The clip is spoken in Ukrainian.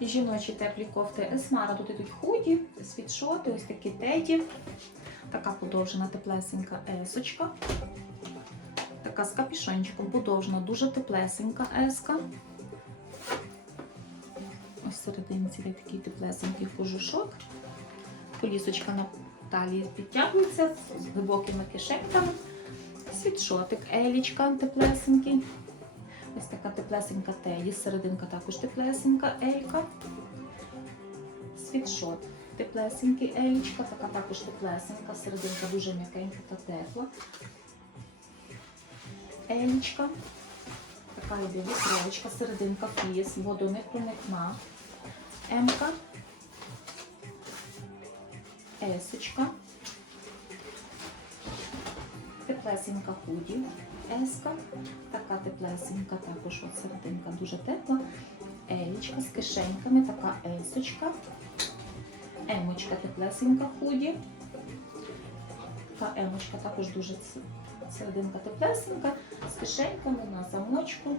Жіночі теплі кофти Есмара. Тут ідуть худі, світшоти, ось такі теді. Така подовжена теплесенька есочка. Така з капюшончиком подовжена, дуже теплесенька еска. Ось всередині цілий такий теплесенький кожушок. Колісочка на талії підтягується з глибокими кишеньками. Світшотик, елічка теплесенький. Ось така теплесенька теді, серединка також теплесенька елька. Світшот теплесенький елічка, така також теплесенька, серединка дуже м'якенька та тепла. Елічка. Така йде вітровочка, серединка фліс, водонепроникна. Емка. Есочка. Теплесенька худі. Еска. Така теплесенька, також от серединка дуже тепла. Елічка з кишеньками, така есочка. Емочка теплесенька худі. Така емочка також дуже серединка теплесенька, з кишеньками на замочку.